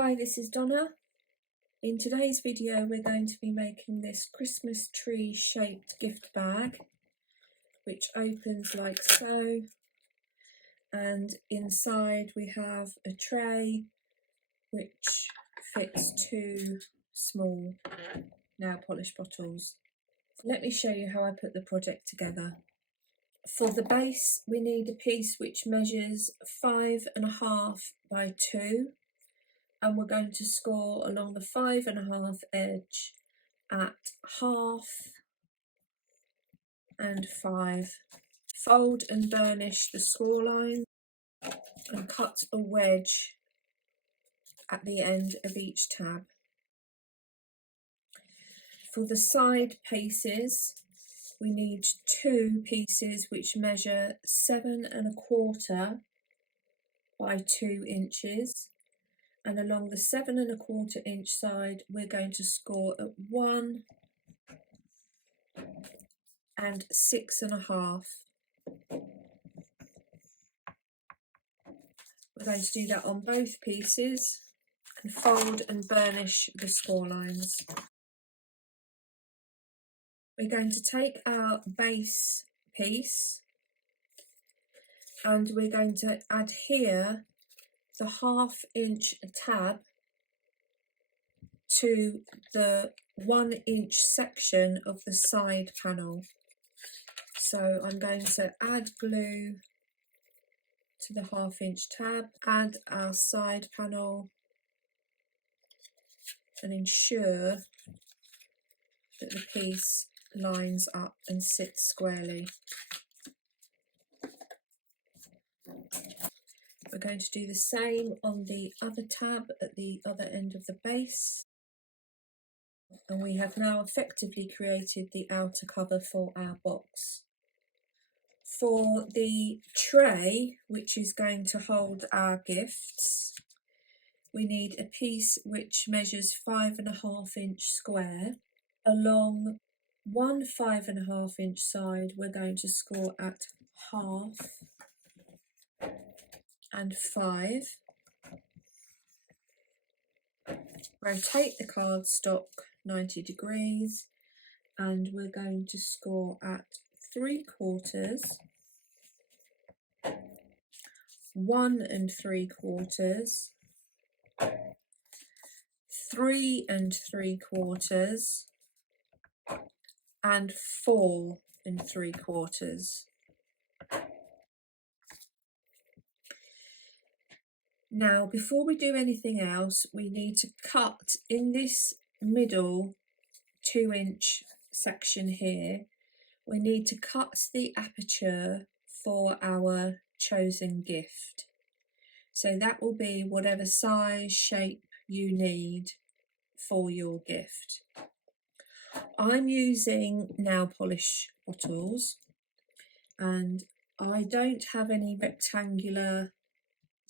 Hi, this is Donna. In today's video we're going to be making this Christmas tree shaped gift bag which opens like so, and inside we have a tray which fits 2 small nail polish bottles. Let me show you how I put the project together. For the base we need a piece which measures 5.5 by 2. And we're going to score along the 5.5 edge at 1/2 and 5. Fold and burnish the score line and cut a wedge at the end of each tab. For the side pieces we need 2 pieces which measure 7.25 by 2 inches. And along the 7.25 inch side we're going to score at 1 and 6.5. We're going to do that on both pieces and fold and burnish the score lines. We're going to take our base piece and we're going to adhere the 1/2 inch tab to the 1 inch section of the side panel. So I'm going to add glue to the 1/2 inch tab, add our side panel and ensure that the piece lines up and sits squarely. We're going to do the same on the other tab at the other end of the base. And we have now effectively created the outer cover for our box. For the tray, which is going to hold our gifts, we need a piece which measures 5.5 inch square. Along one 5.5 inch side, we're going to score at 1/2 and 5. Rotate the cardstock 90 degrees and we're going to score at 3/4, 1 3/4, 3 3/4 and 4 3/4. Now before we do anything else we need to cut in this middle 2 inch section here. We need to cut the aperture for our chosen gift. So that will be whatever size, shape you need for your gift. I'm using nail polish bottles and I don't have any rectangular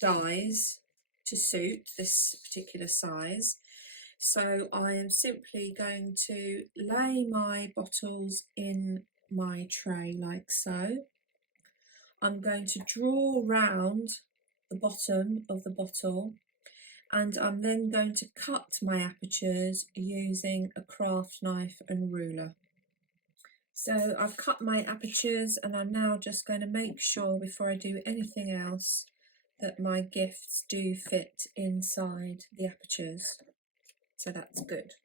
dies to suit this particular size. So I am simply going to lay my bottles in my tray like so. I'm going to draw round the bottom of the bottle and I'm then going to cut my apertures using a craft knife and ruler. So I've cut my apertures and I'm now just going to make sure before I do anything else that my gifts do fit inside the apertures. So that's good.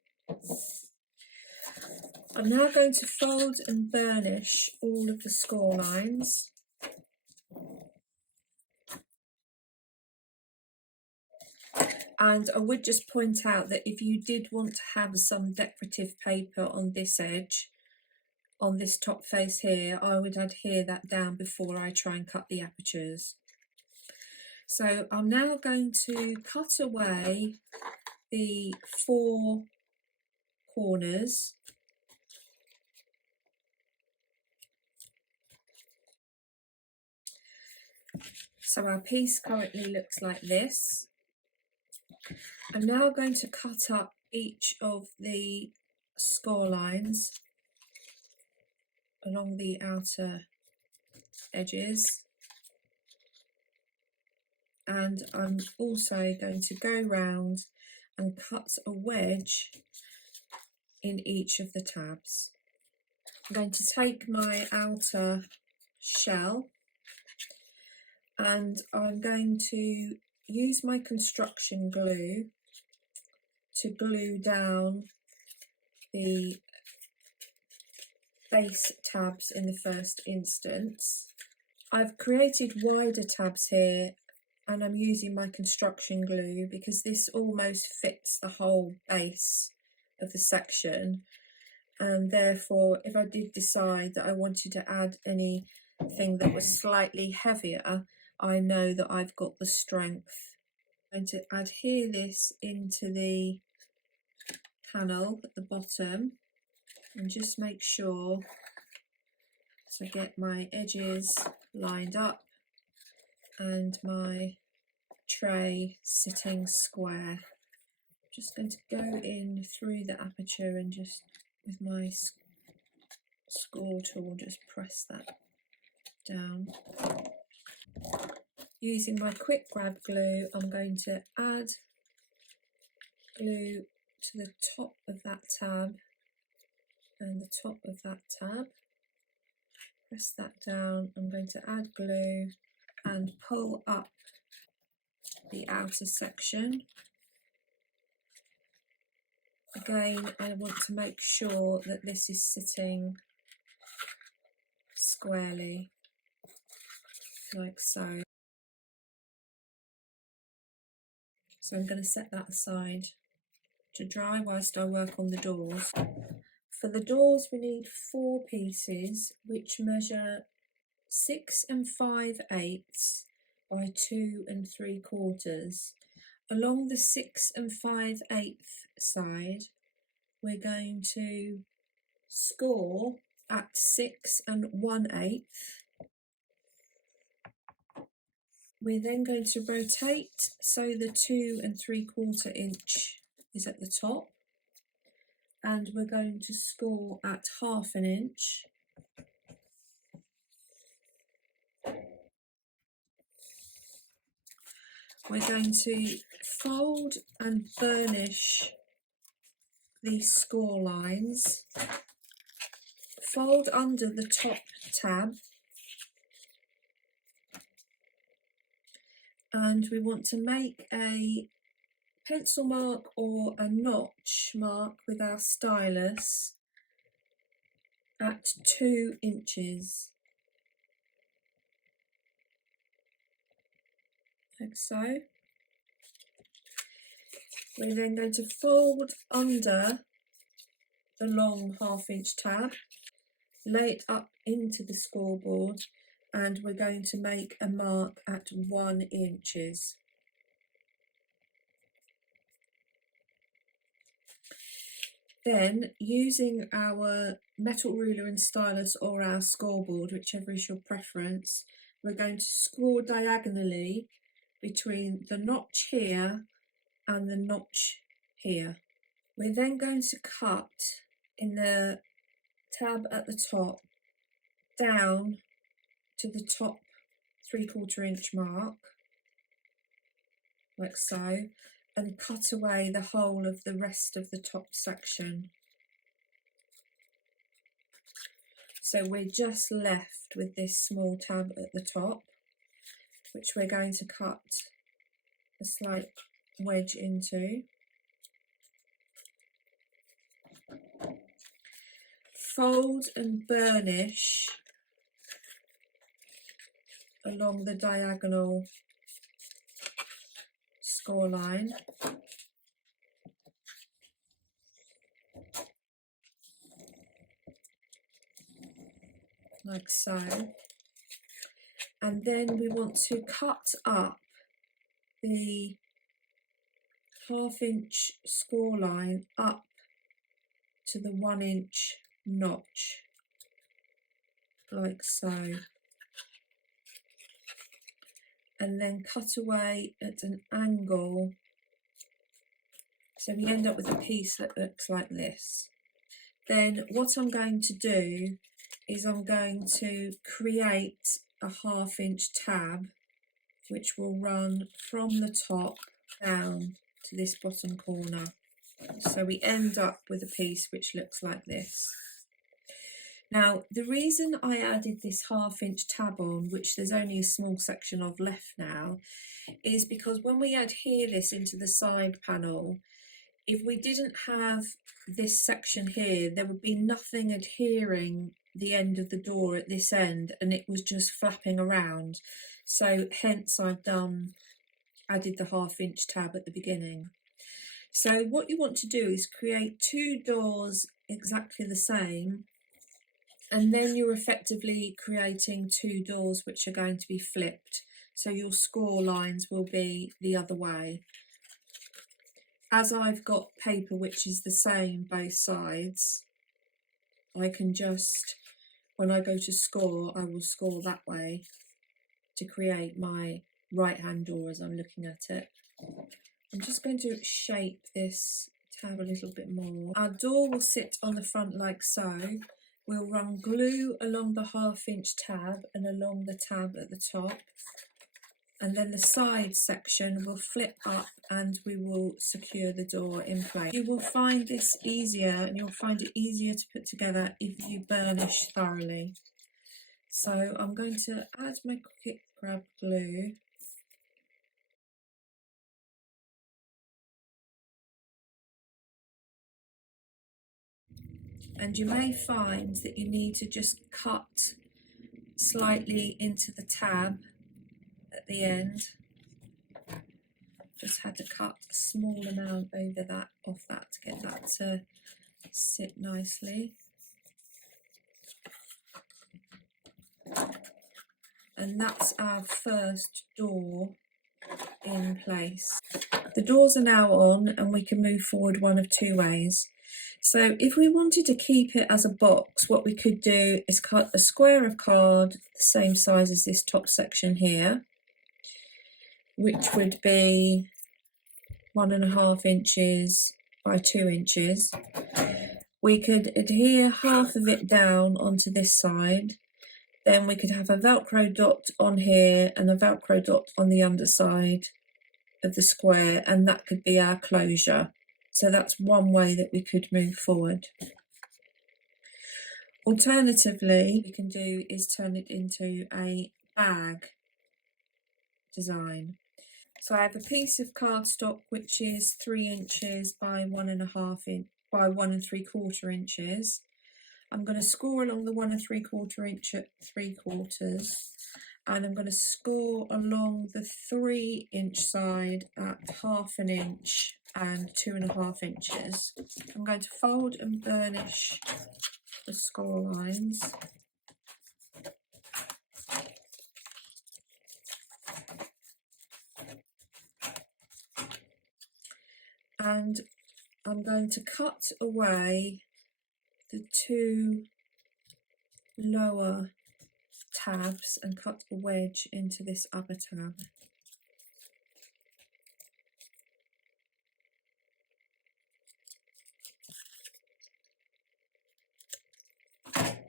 I'm now going to fold and burnish all of the score lines. And I would just point out that if you did want to have some decorative paper on this edge, on this top face here, I would adhere that down before I try and cut the apertures. So I'm now going to cut away the 4 corners. So our piece currently looks like this. I'm now going to cut up each of the score lines along the outer edges and I'm also going to go round and cut a wedge in each of the tabs. I'm going to take my outer shell and I'm going to use my construction glue to glue down the base tabs in the first instance. I've created wider tabs here and I'm using my construction glue because this almost fits the whole base of the section, and therefore if I did decide that I wanted to add anything that was slightly heavier, I know that I've got the strength. I'm going to adhere this into the panel at the bottom and just make sure to get my edges lined up and my tray sitting square. Just going to go in through the aperture and just with my score tool just press that down. Using my quick grab glue, I'm going to add glue to the top of that tab and the top of that tab. Press that down. I'm going to add glue and pull up the outer section. Again, I want to make sure that this is sitting squarely, like so. So I'm going to set that aside to dry whilst I work on the doors. For the doors we need 4 pieces which measure 6 5/8 by 2 3/4. Along the 6 5/8 side we're going to score at 6 1/8. We're then going to rotate so the 2 3/4 inch is at the top, and we're going to score at 1/2 inch. We're going to fold and burnish these score lines, fold under the top tab, and we want to make a pencil mark or a notch mark with our stylus at 2 inches, like so. We're then going to fold under the long 1/2 inch tab, lay it up into the scoreboard, and we're going to make a mark at 1 inches. Then, using our metal ruler and stylus or our scoreboard, whichever is your preference, we're going to score diagonally between the notch here and the notch here. We're then going to cut in the tab at the top down to the top 3/4 inch mark, like so, and cut away the whole of the rest of the top section. So we're just left with this small tab at the top, which we're going to cut a slight wedge into. Fold and burnish along the diagonal score line. Like so. And then we want to cut up the 1/2 inch score line up to the 1 inch notch, like so, and then cut away at an angle so we end up with a piece that looks like this. Then what I'm going to do is I'm going to create a 1/2 inch tab which will run from the top down to this bottom corner. So we end up with a piece which looks like this. Now, the reason I added this 1/2 inch tab on, which there's only a small section of left now, is because when we adhere this into the side panel, if we didn't have this section here, there would be nothing adhering the end of the door at this end, and it was just flapping around. So hence I've added the 1/2 inch tab at the beginning. So what you want to do is create 2 doors exactly the same, and then you're effectively creating 2 doors which are going to be flipped. So your score lines will be the other way. As I've got paper which is the same both sides, I can just, when I go to score, I will score that way to create my right hand door as I'm looking at it. I'm just going to shape this tab a little bit more. Our door will sit on the front like so. We'll run glue along the 1/2 inch tab and along the tab at the top. And then the side section will flip up and we will secure the door in place. You will find this easier, and you'll find it easier to put together if you burnish thoroughly. So I'm going to add my quick grab glue. And you may find that you need to just cut slightly into the tab at the end. Just had to cut a small amount over that, off that, to get that to sit nicely. And that's our first door in place. The doors are now on, and we can move forward one of 2 ways. So if we wanted to keep it as a box, what we could do is cut a square of card the same size as this top section here, which would be 1.5 inches by 2 inches. We could adhere half of it down onto this side. Then we could have a Velcro dot on here and a Velcro dot on the underside of the square, and that could be our closure. So that's one way that we could move forward. Alternatively, we can do is turn it into a bag design. So I have a piece of cardstock which is 3 inches by 1.5 inch by 1 3/4 inches. I'm going to score along the 1 3/4 inch at 3/4, and I'm going to score along the 3 inch side at 1/2 inch and 2.5 inches. I'm going to fold and burnish the score lines. And I'm going to cut away the 2 lower tabs and cut a wedge into this upper tab.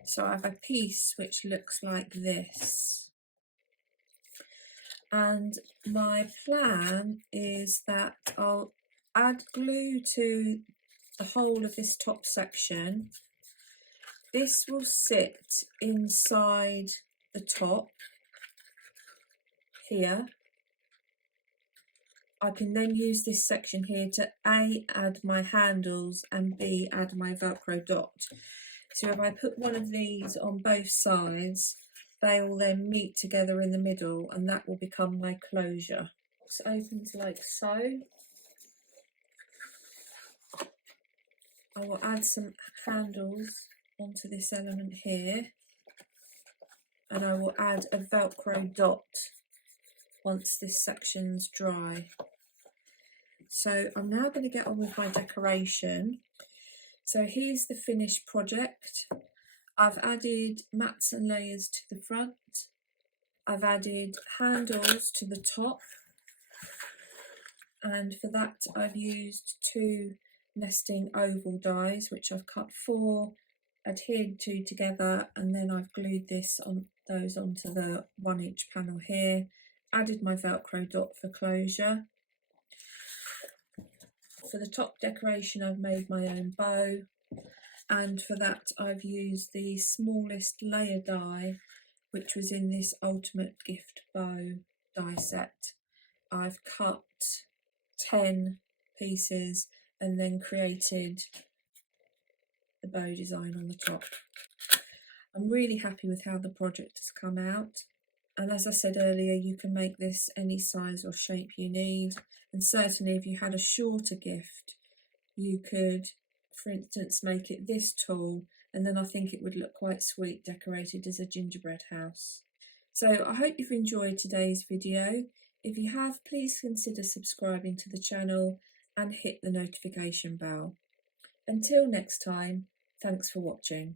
So I have a piece which looks like this. And my plan is that I'll add glue to the whole of this top section. This will sit inside the top here. I can then use this section here to A, add my handles, and B, add my Velcro dot. So if I put one of these on both sides, they will then meet together in the middle, and that will become my closure. It opens like so. I will add some handles onto this element here, and I will add a Velcro dot once this section's dry. So I'm now going to get on with my decoration. So here's the finished project. I've added mats and layers to the front. I've added handles to the top, and for that I've used 2 nesting oval dies, which I've cut 4, adhered to together, and then I've glued those onto the 1 inch panel here, added my Velcro dot for closure. For the top decoration I've made my own bow, and for that I've used the smallest layer die which was in this ultimate gift bow die set. I've cut 10 pieces and then created the bow design on the top. I'm really happy with how the project has come out, and as I said earlier, you can make this any size or shape you need, and certainly if you had a shorter gift you could, for instance, make it this tall, and then I think it would look quite sweet decorated as a gingerbread house. So I hope you've enjoyed today's video. If you have, please consider subscribing to the channel and hit the notification bell. Until next time, thanks for watching.